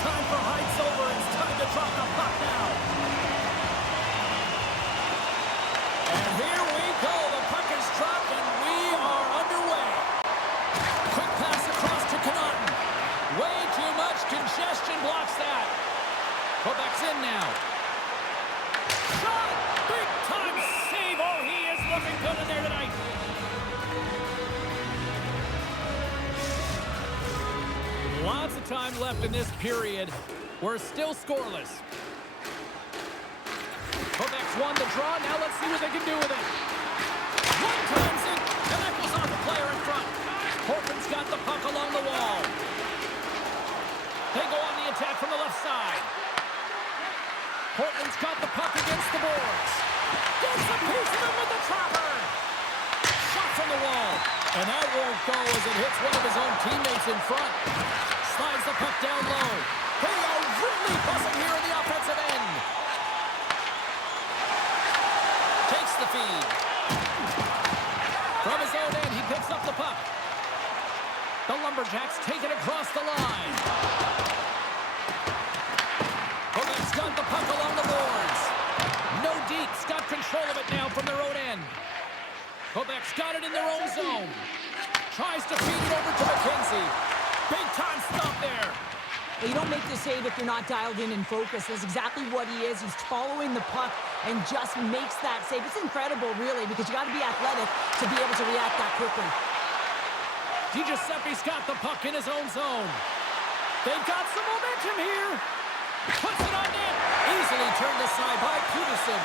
time for heights over. It's time to drop the puck now. And here we go. The puck is dropped, and we are underway. Quick pass across to Cono. Way too much congestion blocks that. Quebec's in now. Shot! Big time save. Oh, he is looking good in there tonight. Lots of time left in this period. We're still scoreless. Quebec's won the draw. Now let's see what they can do with it. One time's it, and that goes off the player in front. Portland's got the puck along the wall. They go on the attack from the left side. Portland's got the puck against the boards. Gets a piece of him with the chopper. Shot from the wall. And that won't go as it hits one of his own teammates in front. Slides the puck down low. They are really buzzing here in the offensive end. Takes the feed. From his own end, he picks up the puck. The Lumberjacks take it across the line. Quebec's got the puck along the boards. No Deeks got control of it now from their own end. Quebec's got it in their own zone. Tries to feed it over to McKenzie. Big time stop there. Well, you don't make the save if you're not dialed in and focused. That's exactly what he is. He's following the puck and just makes that save. It's incredible, really, because you got to be athletic to be able to react that quickly. DiGiuseppe's got the puck in his own zone. They've got some momentum here. Puts it on net. Easily turned aside by Peterson.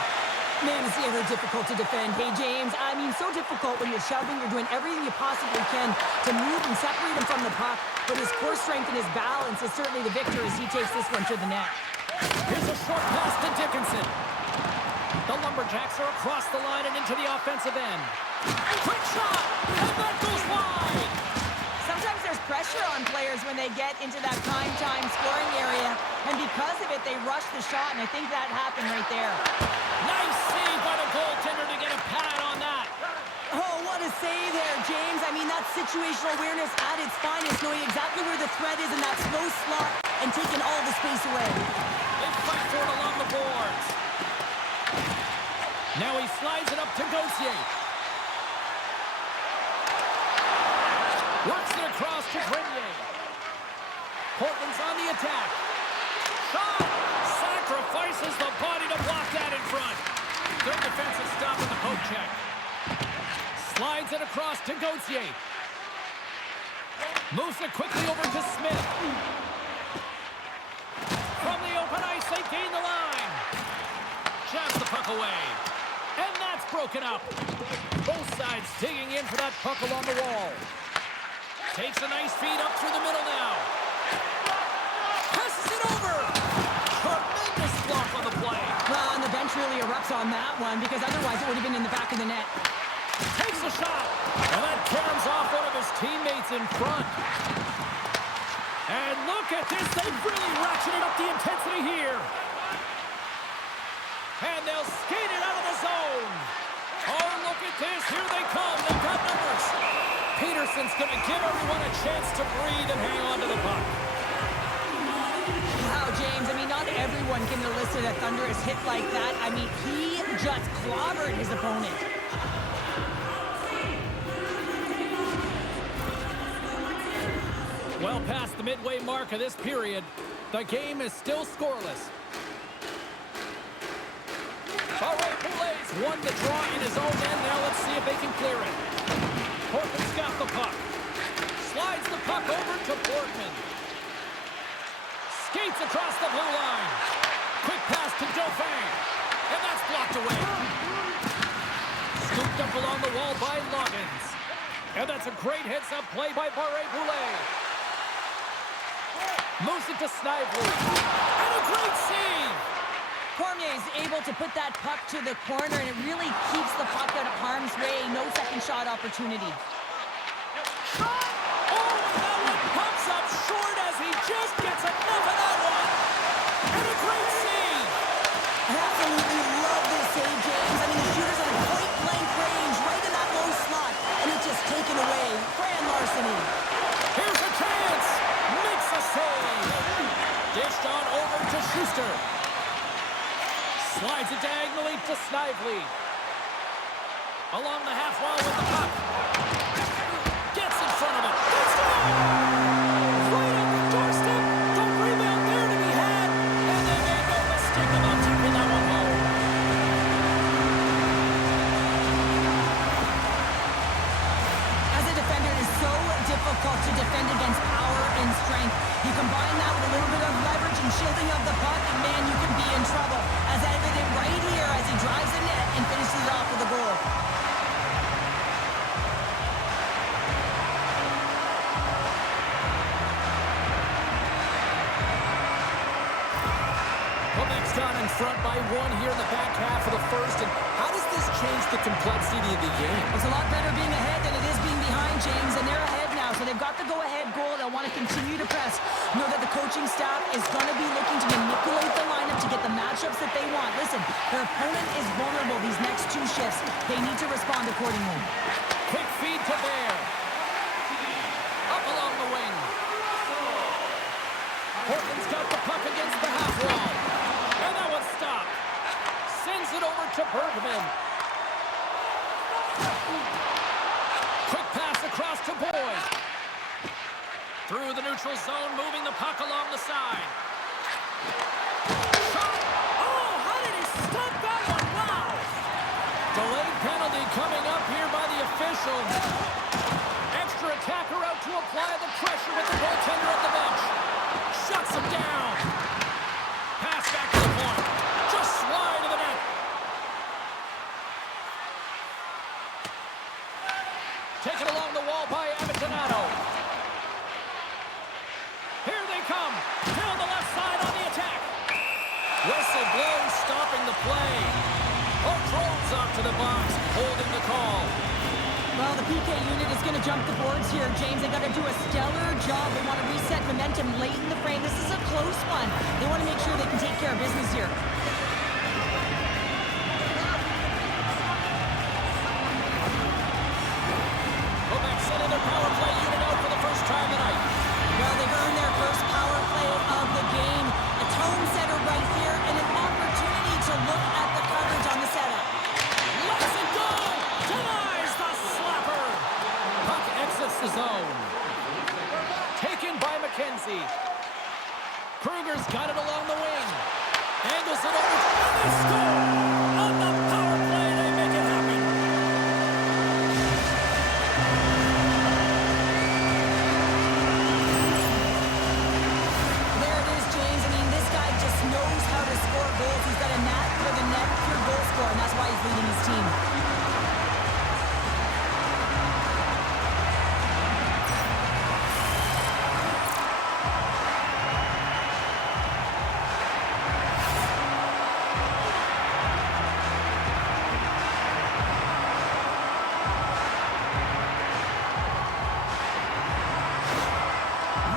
Man, is he ever difficult to defend. Hey, James, I mean, so difficult when you're shoving. You're doing everything you possibly can to move and separate him from the puck. But his core strength and his balance is certainly the victor as he takes this one to the net. Here's a short pass to Dickinson. The Lumberjacks are across the line and into the offensive end. Quick shot! And that goes wide! Sometimes there's pressure on players when they get into that prime time scoring area. And because of it, they rush the shot, and I think that happened right there. Nice save by the goaltender to get a pad on that. Oh, what a save there, James. I mean, that's situational awareness at its finest, knowing exactly where the threat is in that slow slot and taking all the space away. They fight for it along the boards. Now he slides it up to Gauthier. Works it across to Grenier. Portland's on the attack. Shot! Sacrifices the body to block that in front. Good defensive stop in the poke check. Slides it across to Gauthier. Moves it quickly over to Smith. From the open ice, they gain the line. Jabs the puck away. And that's broken up. Both sides digging in for that puck along the wall. Takes a nice feed up through the middle now. Passes it over. Tremendous block on the play. Well, and the bench really erupts on that one because otherwise it would have been in the back of the net. Takes a shot. And that caroms off one of his teammates in front. And look at this. They've really ratcheted up the intensity here. And they'll skate it out of the zone. Oh, look at this. Here they come. They've got numbers. Peterson's going to give everyone a chance to breathe and hang on to the puck. Wow, James, I mean, not everyone can elicit a thunderous hit like that. I mean, he just clobbered his opponent. Well past the midway mark of this period, the game is still scoreless. All right, Olle's won the draw in his own end. Now let's see if they can clear it. Portman's got the puck. Slides the puck over to Portman. Skates across the blue line. Quick pass to Dauphin. And that's blocked away. Scooped up along the wall by Loggins. And that's a great heads-up play by Bardreau. Moves it to Snively. And a great save! Cormier is able to put that puck to the corner, and it really keeps the puck out of harm's way. No second shot opportunity. Shot! Oh, and that one pumps up short as he just gets enough of that one. And a great save! I absolutely love this save, James. I mean, the shooter's at a point-blank range, right in that low slot, and it's just taken away. Grand larceny. Here's a chance! Makes a save! Pushed on over to Schuster. Slides it diagonally to Snively. Along the half wall with the puck. Gets in front of it. They score! Right on the doorstep. The rebound there to be had. And they made no mistake about taking that one home. As a defender, it is so difficult to defend against power and strength. You combine that with a little bit of leverage and shielding of the puck, and man, you can be in trouble. As evident right here as he drives the net and finishes it off with a goal. Quebec's gone in front by one here in the back half of the first. And how does this change the complexity of the game? It's a lot better being ahead than it is being behind, James, and they're ahead now, so they've got the go-ahead goal. They'll want to continue to press. Know that the coaching staff is going to be looking to manipulate the lineup to get the matchups that they want. Listen, their opponent is vulnerable these next two shifts. They need to respond accordingly. Quick feed to Bear. Up along the wing. Portland's got the puck against the half wall. And that one's stopped. Sends it over to Bergman. Quick pass across to Boyd. Through the neutral zone, moving the puck along the side. Shot. Oh, how did he stop that one? Wow. Delayed penalty coming up here by the official. Extra attacker out to apply the pressure with the goaltender at the bench. Shuts him down. Pass back to the point. Just slide to the net. Taken along the wall by Abitanato. Here they come. Here on the left side on the attack. Whistle blows, stopping the play. Bardreau's off to the box, holding the call. Well, the PK unit is going to jump the boards here, James. They got to do a stellar job. They want to reset momentum late in the frame. This is a close one. They want to make sure they can take care of business here. Quebec sending their power play unit out for the first time tonight. Well, they've earned their first power play of the game. A tone setter right here and an opportunity to look at the coverage on the setup. Lets it go! Denies the slapper! Puck exits the zone. Taken by McKenzie. Kruger's got it along the wing. Angles it over. And they score! On the power play, they make it happen. There it is, James. I mean, this guy just knows how to score goals. He's got a knack for the net, pure goal scorer, and that's why he's leading his team.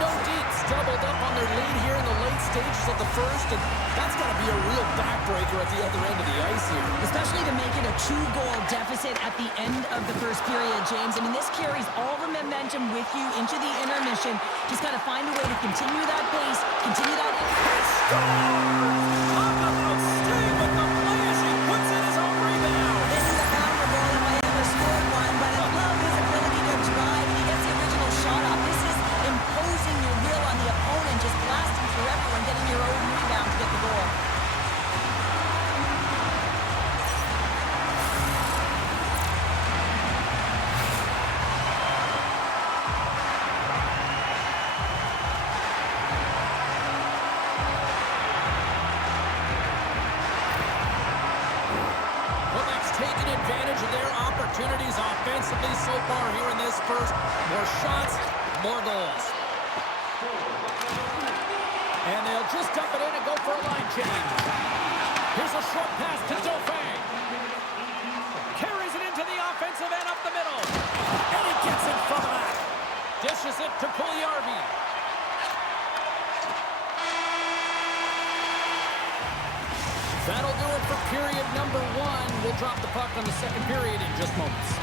Nordiques doubled up on their lead here in the late stages of the first, and that's got to be a real backbreaker at the other end of the ice here. Especially to make it a 2-goal deficit at the end of the first period, James. I mean, this carries all the momentum with you into the intermission. Just got to find a way to continue that pace, continue that... He scores! Talk about staying with the play as he puts in his own rebound. This is a power goal if I ever scored one, but I love his ability to drive. He gets the original shot off. This is imposing your will on the opponent, just blasting through everyone, getting your own rebound to get the goal. Quebec's taken advantage of their opportunities offensively so far here in this first. More shots, more goals. And they'll just dump it in and go for a line change. Here's a short pass to Dauphin. Carries it into the offensive end up the middle. And he gets in front of that. Dishes it to Pugliarvi. That'll do it for period number one. We'll drop the puck on the second period in just moments.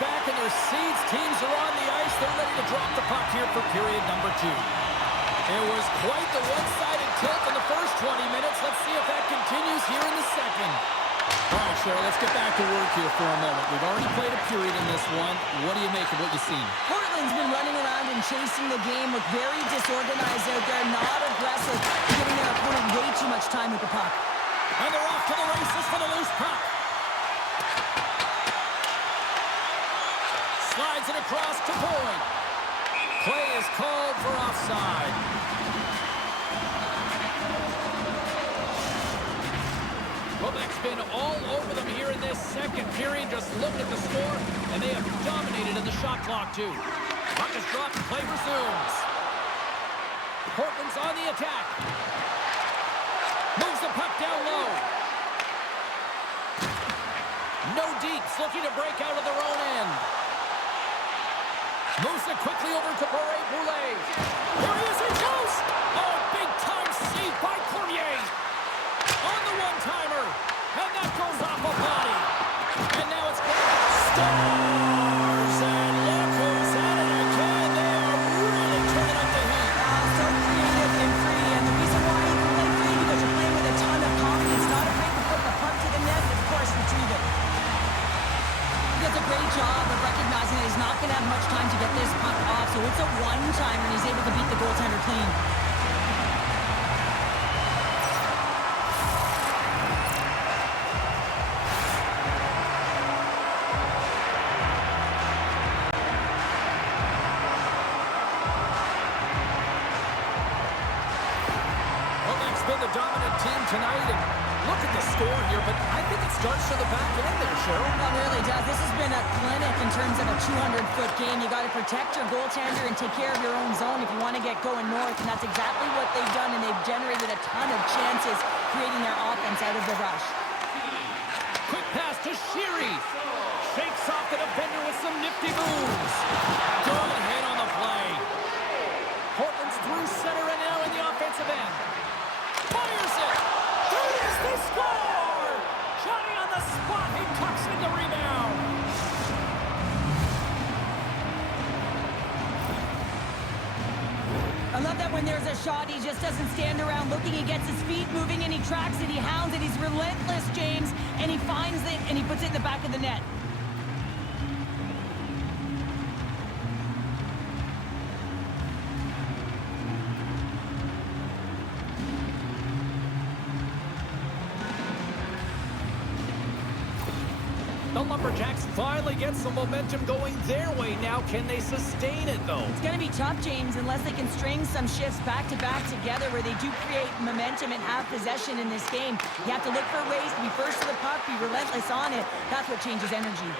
back in their seats. Teams are on the ice. They're ready to drop the puck here for period number 2. It was quite the one-sided tilt in the first 20 minutes. Let's see if that continues here in the second. All right, Sheary, let's get back to work here for a moment. We've already played a period in this one. What do you make of what you've seen? Portland's been running around and chasing the game, look very disorganized out there, not aggressive, giving their opponent way too much time with the puck. And they're off to the races for the loose puck. Slides it across to point. Play is called for offside. Quebec's been all over them here in this second period. Just look at the score, and they have dominated in the shot clock, too. Puck is dropped, play resumes. Portland's on the attack. Moves the puck down low. No deeps, looking to break out of their own end. Moves it quickly over to Bardreau. Here he is, he goes! Oh, big-time save by Grenier. On the one-timer. And that goes off a body. And now it's Stars! And look who's at it again. They are really turning up the heat. So creative and free. And the reason why you can play free because you're playing with a ton of confidence. Not afraid to put the puck to the net and, of course, retrieve it. He does a great job of recognizing that he's not going to have much time to get this puck off. So it's a one-timer and he's able to beat the goaltender clean. The dominant team tonight, and look at the score here, but I think it starts to the back end there, Sheryl. It really does. This has been a clinic in terms of a 200-foot game. You got to protect your goaltender and take care of your own zone if you want to get going north, and that's exactly what they've done, and they've generated a ton of chances creating their offense out of the rush. Quick pass to Sheary. Shakes off the defender with some nifty moves. Good hit on the play. Portland's through center and now in the offensive end. Fires it! There is the score! Johnny on the spot, he tucks in the rebound. I love that when there's a shot, he just doesn't stand around looking. He gets his feet moving and he tracks it, he hounds it, he's relentless, James, and he finds it and he puts it in the back of the net. The Lumberjacks finally get some momentum going their way now. Can they sustain it, though? It's going to be tough, James, unless they can string some shifts back-to-back together where they do create momentum and have possession in this game. You have to look for ways to be first to the puck, be relentless on it. That's what changes energy.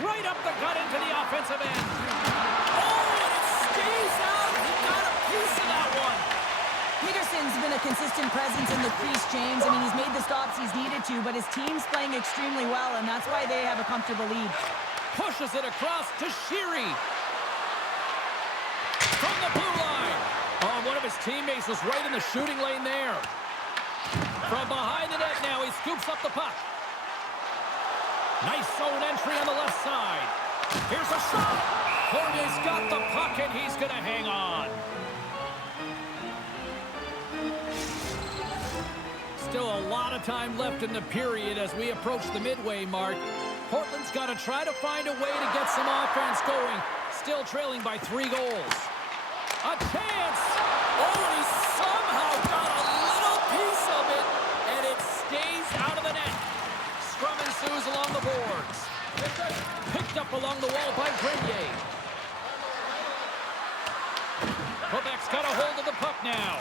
Right up the gut into the offensive end. Oh, and it stays out. He got a piece of that one. Peterson's been a consistent presence in the crease, James. I mean, he's made the stops he's needed to, but his team's playing extremely well, and that's why they have a comfortable lead. Pushes it across to Sheary. From the blue line. Oh, one of his teammates was right in the shooting lane there. From behind the net now, he scoops up the puck. Nice zone entry on the left side. Here's a shot. Grenier's got the puck, and he's going to hang on. Still a lot of time left in the period as we approach the midway mark. Portland's got to try to find a way to get some offense going. Still trailing by 3 goals. A chance! Oh, and he somehow got a little piece of it, and it stays out of the net. Scrum ensues along the boards. Picked up along the wall by Grenier. Quebec's got a hold of the puck now.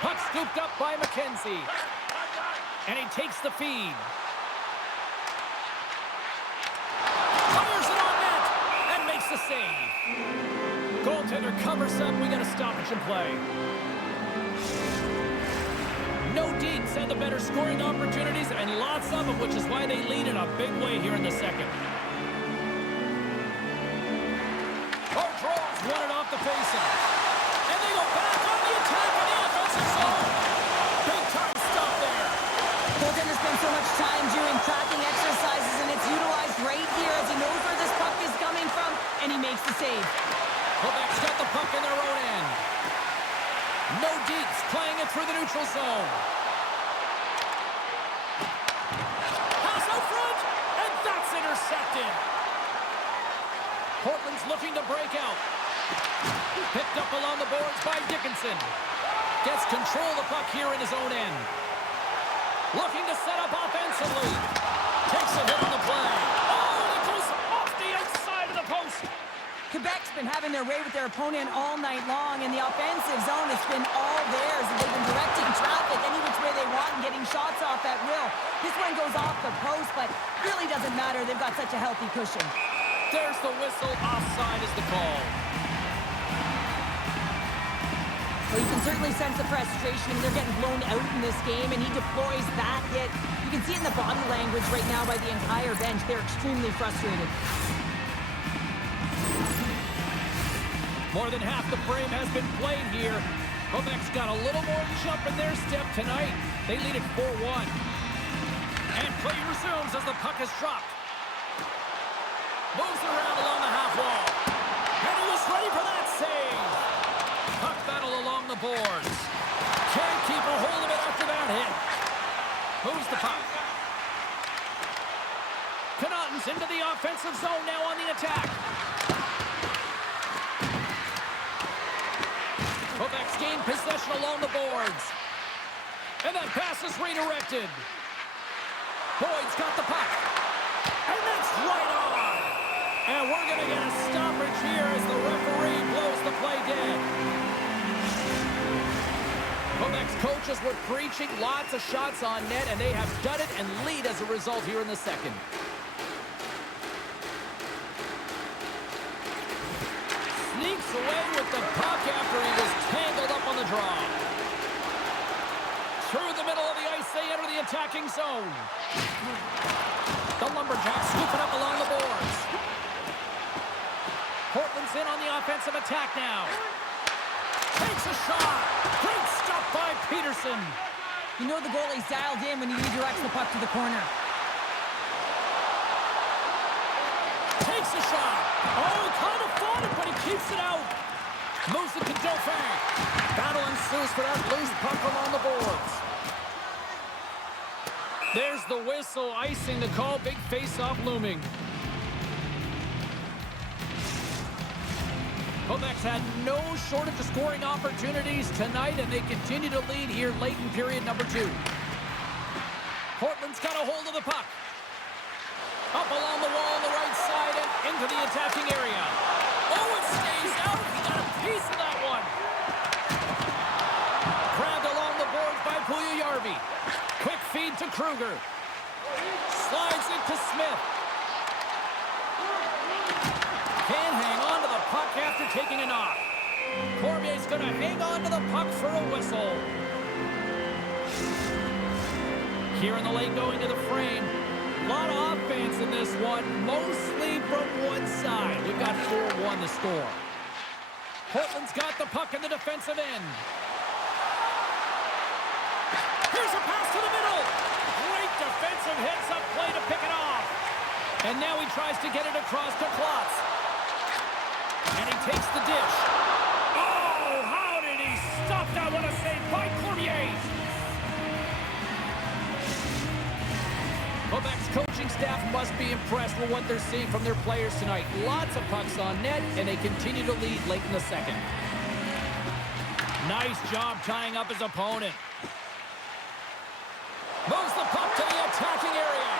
Puck scooped up by McKenzie. And he takes the feed. Fires it on net and makes the save. Goaltender covers up. We got a stoppage in play. No Deeks had the better scoring opportunities and lots of them, which is why they lead in a big way here in the second. Bardreau's won it off the faceoff. And they go back on the attack in the offensive zone. Big time stop there. Goaltender spends so much time doing tracking exercises, and it's utilized right here as he Quebec's got the puck in their own end. Nordiques playing it through the neutral zone. Pass out front, and that's intercepted. Portland's looking to break out. Picked up along the boards by Dickinson. Gets control of the puck here in his own end. Looking to set up offensively. Takes a hit on the play. Oh, and it goes off the outside of the post. Quebec's been having their way with their opponent all night long, and the offensive zone has been all theirs. They've been directing traffic any which way they want and getting shots off at will. This one goes off the post, but really doesn't matter. They've got such a healthy cushion. There's the whistle. Offside is the call. Well, you can certainly sense the frustration. They're getting blown out in this game, and he deploys that hit. You can see it in the body language right now by the entire bench. They're extremely frustrated. More than half the frame has been played here. Quebec's got a little more jump in their step tonight. They lead it 4-1. And play resumes as the puck is dropped. Moves around along the half wall. And he was ready for that save. Puck battle along the boards. Can't keep a hold of it after that hit. Moves the puck. Connaughton's into the offensive zone now on the attack. Quebec's gained possession along the boards. And that pass is redirected. Boyd's got the puck. And that's right on. And we're going to get a stoppage here as the referee blows the play dead. Quebec's coaches were preaching lots of shots on net, and they have done it and lead as a result here in the second. Sneaks away with the puck after he was tangled up on the draw. Through the middle of the ice, they enter the attacking zone. The Lumberjacks scoop it up along the boards. Portland's in on the offensive attack now. Takes a shot. Great stop by Peterson. You know the goalie's dialed in when he redirects the puck to the corner. Takes a shot. Oh, he kind of fought it, but he keeps it out. Moves it to Dauphin. Battle ensues for that loose puck along the boards. There's the whistle, icing the call. Big face-off looming. Quebec's had no shortage of scoring opportunities tonight, and they continue to lead here late in period number 2. Portland's got a hold of the puck. Up along the wall on the right side and into the attacking area. Oh, it stays out. He got a piece of that one. Grabbed along the boards by Puljujarvi. Quick feed to Kruger. Slides it to Smith. Can't hang on to the puck after taking a knock. Cormier's going to hang on to the puck for a whistle. Here in the lane going to the frame. A lot of offense in this one, mostly from one side. We've got 4-1 the score. Portland's got the puck in the defensive end. Here's a pass to the middle. Great defensive hits up play to pick it off. And now he tries to get it across to Klotz. And he takes the dish. Oh, how did he stop that? What a save by Cormier. Quebec's coaching staff must be impressed with what they're seeing from their players tonight. Lots of pucks on net, and they continue to lead late in the second. Nice job tying up his opponent. Moves the puck to the attacking area.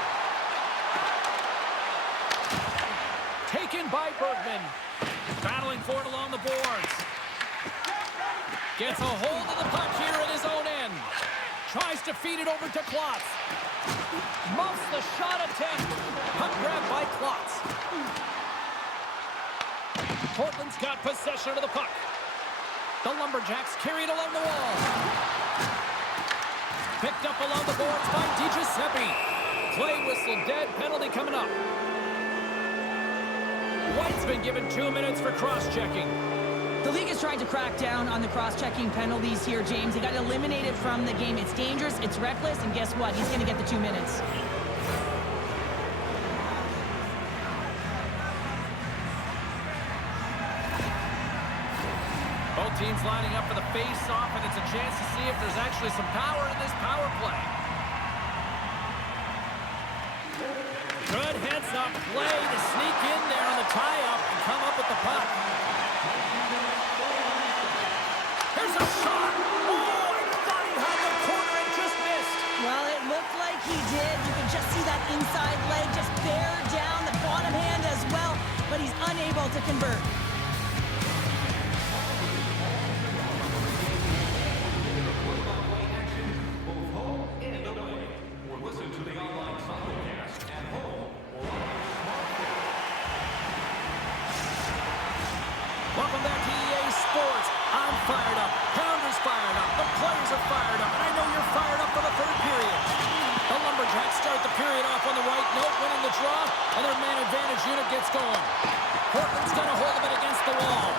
Taken by Bergman. Battling for it along the boards. Gets a hold of the puck here in his own end. Tries to feed it over to Klotz. Muffs the shot attempt. Puck grabbed by Klotz. Portland's got possession of the puck. The Lumberjacks carry it along the wall. Picked up along the boards by DiGiuseppe. Play whistle dead. Penalty coming up. White's been given 2 minutes for cross-checking. The league is trying to crack down on the cross-checking penalties here, James. They got eliminated from the game. It's dangerous, it's reckless, and guess what? He's going to get the 2 minutes. teams lining up for the face-off, and it's a chance to see if there's actually some power in this power play. Good heads-up play to sneak in there on the tie-up and come up with the puck. Here's a shot. Oh, I thought he had the corner and just missed. Well, it looked like he did. You can just see that inside leg just bear down the bottom hand as well, but he's unable to convert. Welcome back to EA Sports. I'm fired up. Pounder's fired up. The players are fired up. And I know you're fired up for the third period. The Lumberjacks start the period off on the right note, winning the draw, and their man advantage unit gets going. Portland's got a hold of it against the wall.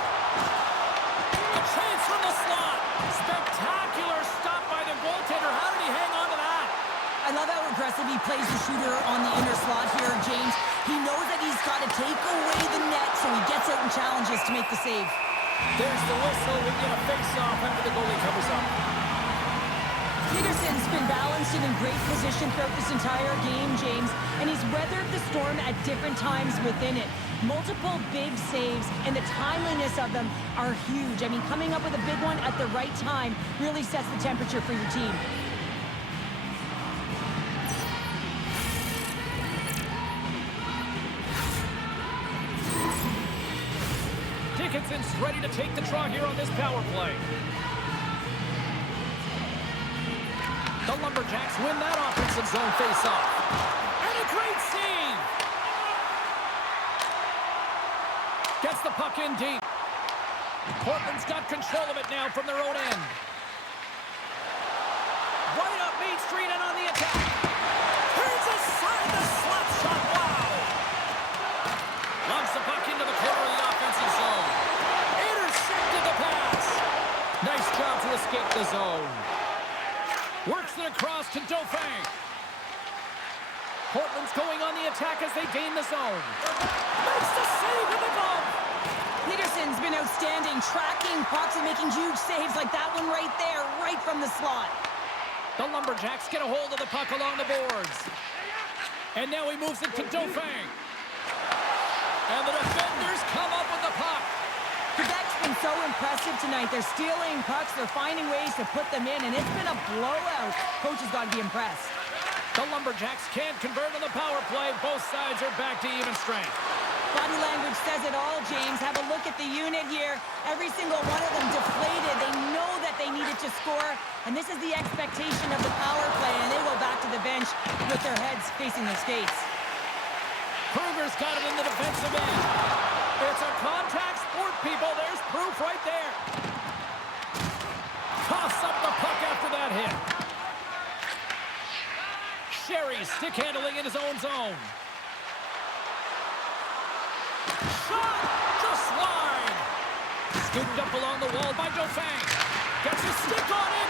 A chance from the slot. Spectacular stop by the goaltender. How did he hang on to that? I love how aggressive he plays the shooter on the inner slot here, James. He knows that he's got to take away the net, so he gets out and challenges to make the save. There's the whistle. We get a face-off after the goalie covers up. Dickinson's been balanced and in great position throughout this entire game, James, and he's weathered the storm at different times within it. Multiple big saves, and the timeliness of them are huge. I mean, coming up with a big one at the right time really sets the temperature for your team. Dickinson's ready to take the draw here on this power play. The Lumberjacks win that offensive zone face-off. And a great save! Gets the puck in deep. Portland's got control of it now from their own end. Right up Main Street and on the attack. Turns aside the slap shot. Wow! Launches the puck into the corner of the offensive zone. Intercepted the pass. Nice job to escape the zone. Works it across to Dauphin. Portland's going on the attack as they gain the zone. Makes the save with the glove. Peterson's been outstanding, tracking pucks and making huge saves like that one right there, right from the slot. The Lumberjacks get a hold of the puck along the boards. And now he moves it to Dauphin. And the defenders come up with the puck. Quebec's been so impressive tonight. They're stealing pucks, they're finding ways to put them in, and it's been a blowout. Coach has got to be impressed. The Lumberjacks can't convert on the power play. Both sides are back to even strength. Body language says it all, James. Have a look at the unit here. Every single one of them deflated. They know that they needed to score, and this is the expectation of the power play, and they go back to the bench with their heads facing their skates. Kruger's got it in the defensive end. It's a contact sport, people. There's proof right there. Toss up the puck after that hit. Sheary stick handling in his own zone. Shot! Just wide. Scooped up along the wall by Dauphin. Gets a stick on it.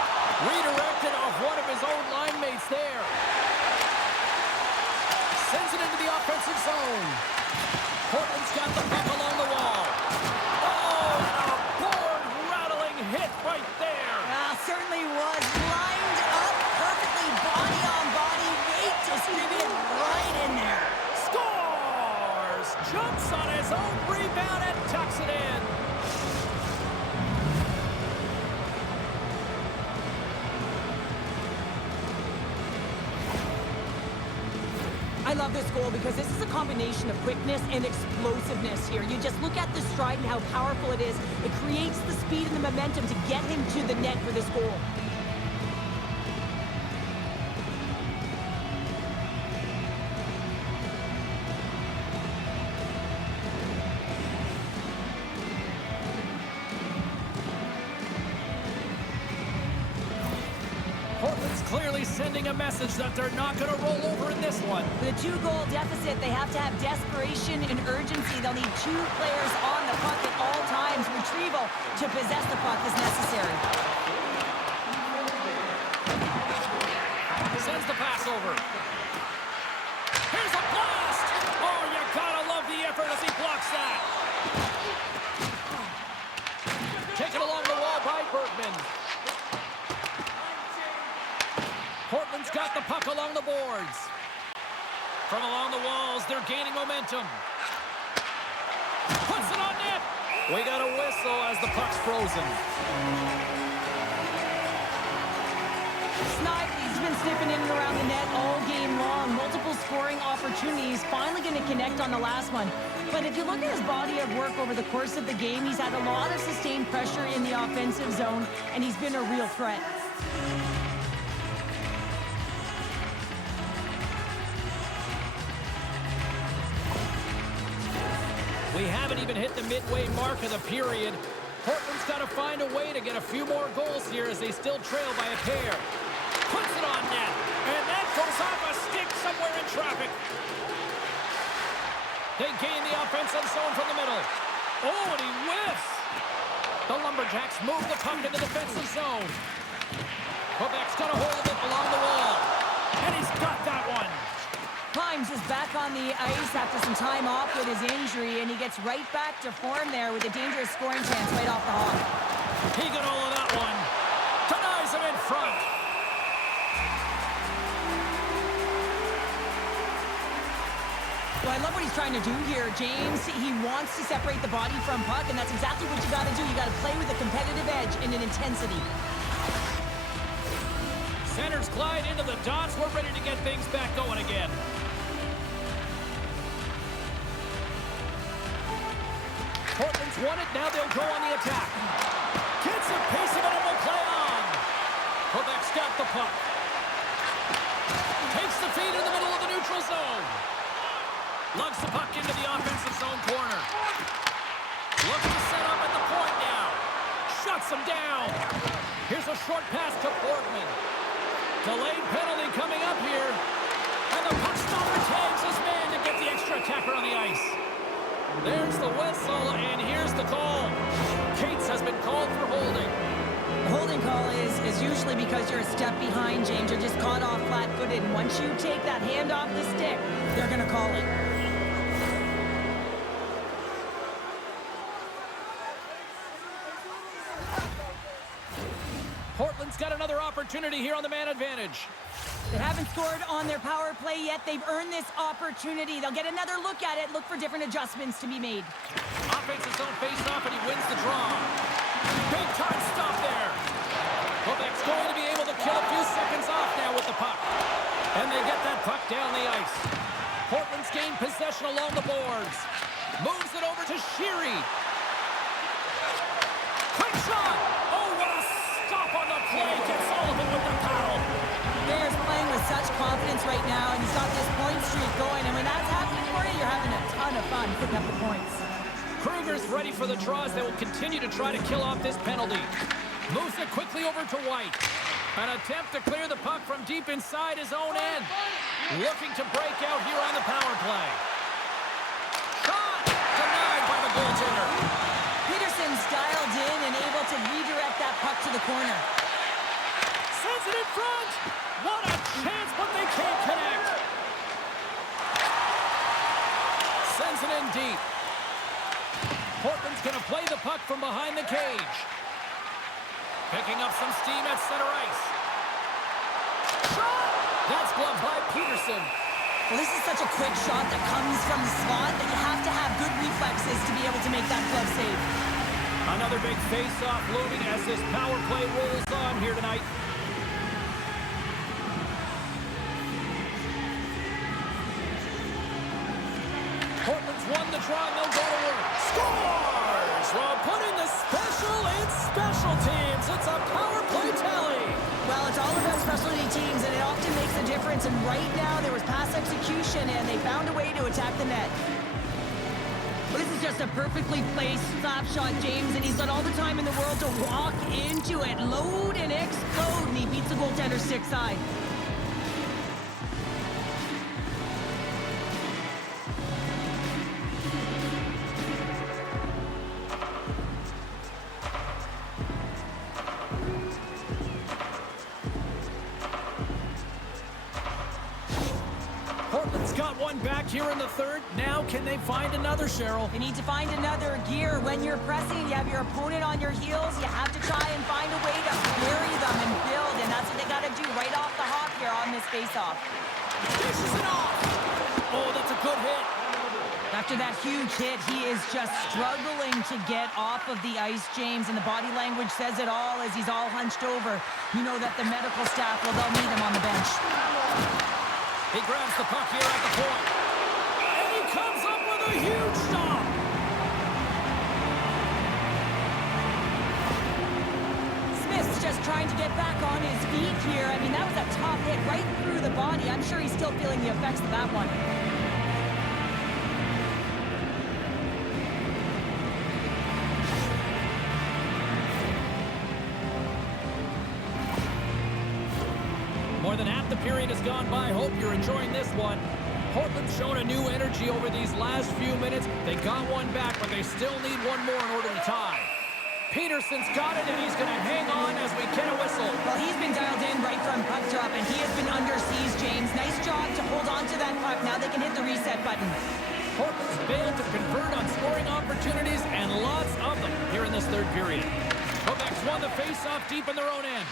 Redirected off one of his own line mates there. Sends it into the offensive zone. Portland's got the puck along the wall. Oh, and a board-rattling hit right there. Certainly was. Lined up perfectly, body on body, weight distributed right in there. Scores! Jumps on his own rebound and tucks it in. I love this goal because this is a combination of quickness and explosiveness here. You just look at the stride and how powerful it is. It creates the speed and the momentum to get him to the net for this goal. Portland's clearly sending a message that they're not going to roll over in this one. With a 2-goal deficit, they have to have desperation and urgency. They'll need 2 players on the puck at all times. Retrieval to possess the puck is necessary. Sends the pass over. Here's a blast! Oh, you gotta love the effort as he blocks that. Take it along the the puck along the boards. From along the walls, they're gaining momentum. Puts it on net. We got a whistle as the puck's frozen. Snively's been sniffing in and around the net all game long. Multiple scoring opportunities. Finally going to connect on the last one. But if you look at his body of work over the course of the game, he's had a lot of sustained pressure in the offensive zone, and he's been a real threat. We haven't even hit the midway mark of the period. Portland's got to find a way to get a few more goals here as they still trail by a pair. Puts it on net, and that goes off a stick somewhere in traffic. They gain the offensive zone from the middle. Oh, and he whiffs. The Lumberjacks move the puck into the defensive zone. Quebec's got a hold of it along the wall, and he's got that one. Himes is back on the ice after some time off with his injury, and he gets right back to form there with a dangerous scoring chance right off the hop. He got all of that one. Denies him in front. So I love what he's trying to do here, James. He wants to separate the body from puck, and that's exactly what you got to do. You got to play with a competitive edge and an intensity. Centers glide into the dots. We're ready to get things back going again. Portland's won it. Now they'll go on the attack. Gets a piece of it and will play on. Quebec's got the puck. Takes the feed in the middle of the neutral zone. Lugs the puck into the offensive zone corner. Looking to set up at the point now. Shuts him down. Here's a short pass to Portman. Delayed penalty coming up here. And the puck stopper tags his man to get the extra attacker on the ice. There's the whistle, and here's the call. Cates has been called for holding. The holding call is usually because you're a step behind, James. You're just caught off flat-footed, and once you take that hand off the stick, they're going to call it. Portland's got another opportunity here on the man advantage. They haven't scored on their power play yet. They've earned this opportunity. They'll get another look at it, look for different adjustments to be made. Offensive zone face-off, and he wins the draw. Big time stop there. Quebec's going to be able to kill a few seconds off now with the puck. And they get that puck down the ice. Portland's gained possession along the boards. Moves it over to Sheary. Quick shot! Oh, what a stop on the play. Gets Sullivan with the foul. Bears playing with such confidence right now, and he's got this point streak going. And when that's happening for you, you're having a ton of fun picking up the points. Kruger's ready for the draws. They will continue to try to kill off this penalty. Moves it quickly over to White. An attempt to clear the puck from deep inside his own end. Looking to break out here on the power play. Shot! Denied by the goaltender. Peterson's dialed in and able to redirect that puck to the corner. Sends it in front. What a chance, but they can't connect. Sends it in deep. Portland's going to play the puck from behind the cage. Picking up some steam at center ice. Shot! That's gloved by Peterson. Well, this is such a quick shot that comes from the slot that you have to have good reflexes to be able to make that glove save. Another big face-off looming as this power play rolls on here tonight. Portland's won the draw, and they'll go to work. Scores! Well, putting the special in special teams. It's a power play tally. Well, it's all about specialty teams, and it often makes a difference. And right now, there was pass execution, and they found a way to attack the net. But this is just a perfectly placed slap shot, James, and he's got all the time in the world to walk into it, load and explode, and he beats the goaltender stick side. Got one back here in the third. Now can they find another, Cheryl? You need to find another gear. When you're pressing, you have your opponent on your heels. You have to try and find a way to bury them and build, and that's what they got to do right off the hop here on this faceoff. Dishes it off. Oh, that's a good hit. After that huge hit, he is just struggling to get off of the ice, James, and the body language says it all as he's all hunched over. You know that the medical staff, well, they'll need him on the bench. He grabs the puck here at the point. And he comes up with a huge stop. Smith's just trying to get back on his feet here. I mean, that was a tough hit right through the body. I'm sure he's still feeling the effects of that one. More than half the period has gone by. Hope you're enjoying this one. Portland's shown a new energy over these last few minutes. They got one back, but they still need one more in order to tie. Peterson's got it, and he's going to hang on as we get a whistle. Well, he's been dialed in right from puck drop, and he has been under siege, James. Nice job to hold on to that puck. Now they can hit the reset button. Portland's failed to convert on scoring opportunities, and lots of them here in this third period. Quebec's won the face-off deep in their own end.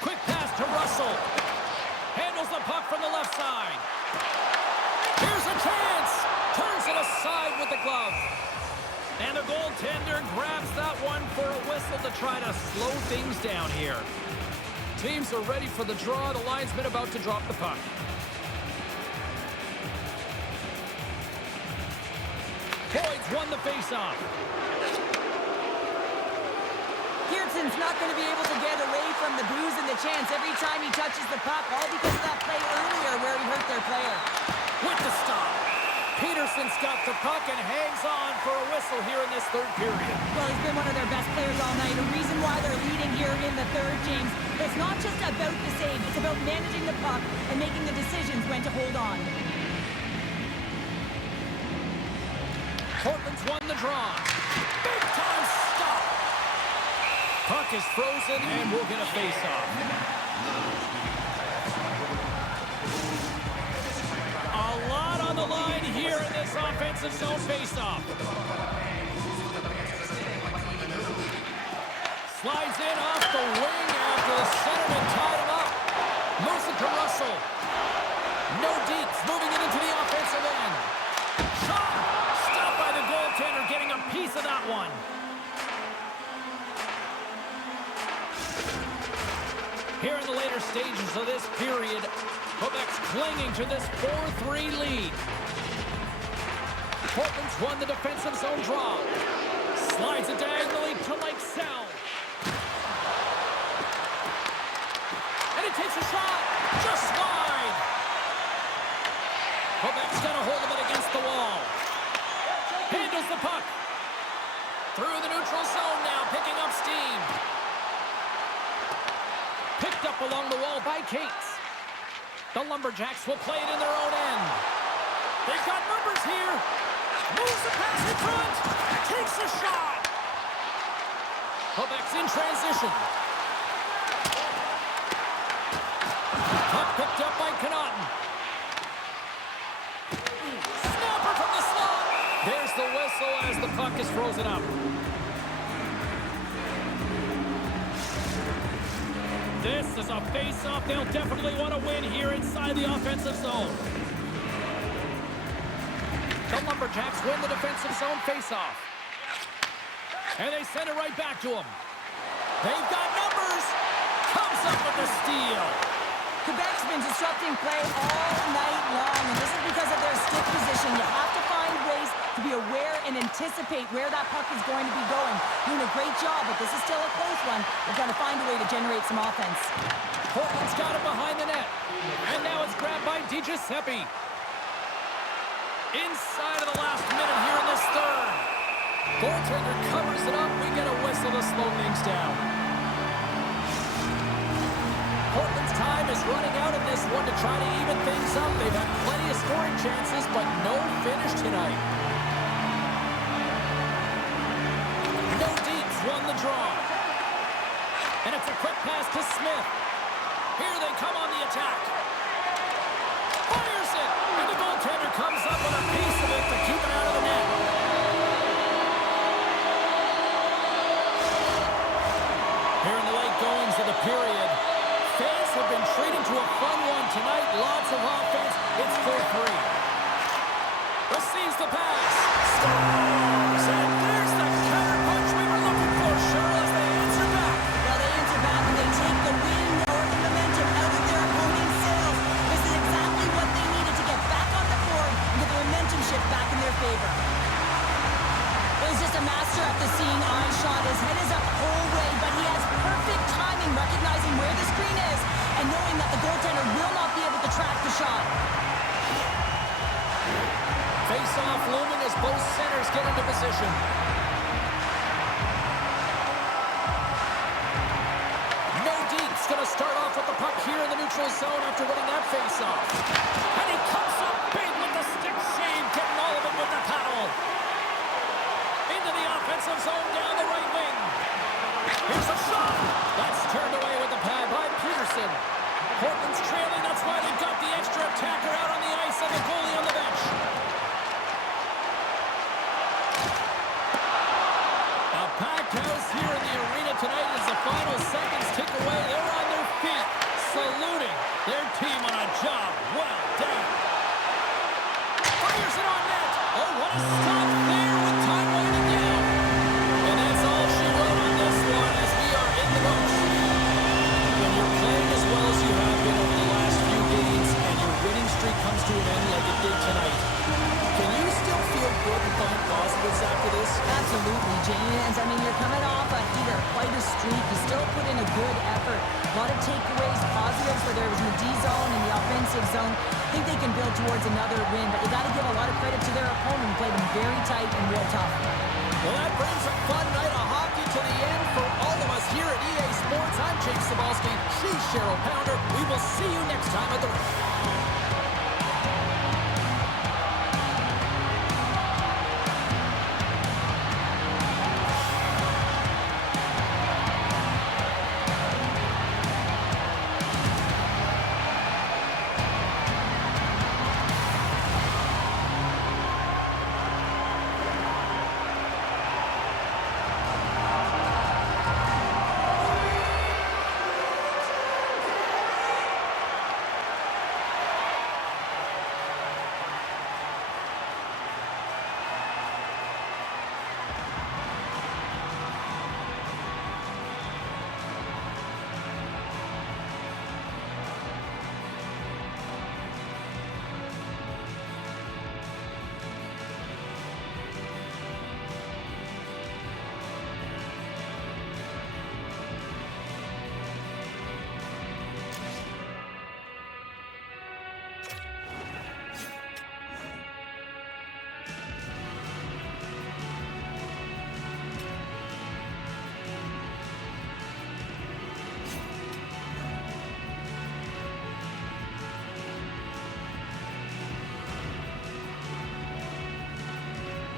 Quick pass to Russell. Handles the puck from the left side. Here's a chance. Turns it aside with the glove. And the goaltender grabs that one for a whistle to try to slow things down here. Teams are ready for the draw. The linesman about to drop the puck. Boyd's won the faceoff. Pearson's not going to be able to get away from the booze and the chance every time he touches the puck, all because of that play earlier where he hurt their player. With the stop. Peterson's got the puck and hangs on for a whistle here in this third period. Well, he's been one of their best players all night. A reason why they're leading here in the third, James. It's not just about the save. It's about managing the puck and making the decisions when to hold on. Portland's won the draw. Big time stop. Puck is frozen and we'll get a face-off. A lot on the line here in this offensive zone face-off. Slides in off the wing after the centerman tied him up. Moves it to Russell. No deeps, moving it into the offensive end. Shot! Stopped by the goaltender, getting a piece of that one. Here in the later stages of this period, Quebec's clinging to this 4-3 lead. Portland's won the defensive zone draw. Slides it diagonally to Lycksell. And he takes a shot. Just wide. Quebec's got a hold of it against the wall. Handles the puck. Through the neutral zone now, picking up steam. Picked up along the wall by Cates. The Lumberjacks will play it in their own end. They've got numbers here. Moves the pass in front. Takes a shot. Quebec's in transition. Puck picked up by Connaughton. Snapper from the slot. There's the whistle as the puck is frozen up. This is a face-off they'll definitely want to win here inside the offensive zone. The Lumberjacks win the defensive zone face-off. And they send it right back to them. They've got numbers. Comes up with the steal. Quebec's been disrupting play all night long, and this is because of their stick position. You have to find ways to be aware and anticipate where that puck is going to be going. Doing a great job, but this is still a close one. They've got to find a way to generate some offense. Portland's got it behind the net. And now it's grabbed by DiGiuseppe. Inside of the last minute here in this third. Goaltender covers it up. We get a whistle to slow things down. Portland's time is running out in this one to try to even things up. They've had plenty of scoring chances, but no finish tonight. No deeps won the draw. And it's a quick pass to Smith. Here they come on the attack. Fires it! And the goaltender comes up with a piece of it to keep it out of the net. Here in the late goings of the period, fans have been treating to a fun one tonight. Lots of offense. It's 4-3. Receives the pass. Scores! And there's the counter punch we were looking for, Cheryl, as they answer back. Well, they answer back and they take the wind or the momentum out of their opponent's sails. This is exactly what they needed to get back on the board and get the momentum shift back in their favor. He's just a master at the seeing eye shot. His head is up the whole way, but he has perfect timing, recognizing where the screen is and knowing that the goaltender will not be able to track the shot. Face-off looming as both centers get into position. Nordiques going to start off with the puck here in the neutral zone after winning that face-off. And he comes up big with the stick save, getting all of it with the paddle. Into the offensive zone down the right wing. Here's a shot. That's turned away with the pad by Peterson. Portland's trailing. That's why they've got the extra attacker out on the ice and the goalie on the bench. A packed house here in the arena tonight as the final seconds tick away. They're on their feet, saluting their team on a job well done. Fires it on net. Oh, what a stop there with time winding down. And that's all she wrote on this one as we are in the boat. When you're playing as well as you have been over the last few games and your winning streak comes to an end like it did tonight, can you still feel good and find positives after this? Absolutely, James. I mean, you're coming off a heater, quite a streak. You still put in a good effort. A lot of takeaways, positives, whether it was in the D zone and the offensive zone. I think they can build towards another win, but you got to give a lot of credit to their opponent who played them very tight and real tough. Well, that brings a fun night of hockey to the end for all of us here at EA Sports. I'm James Cebulski. She's Cheryl Pounder. We will see you next time at the rink.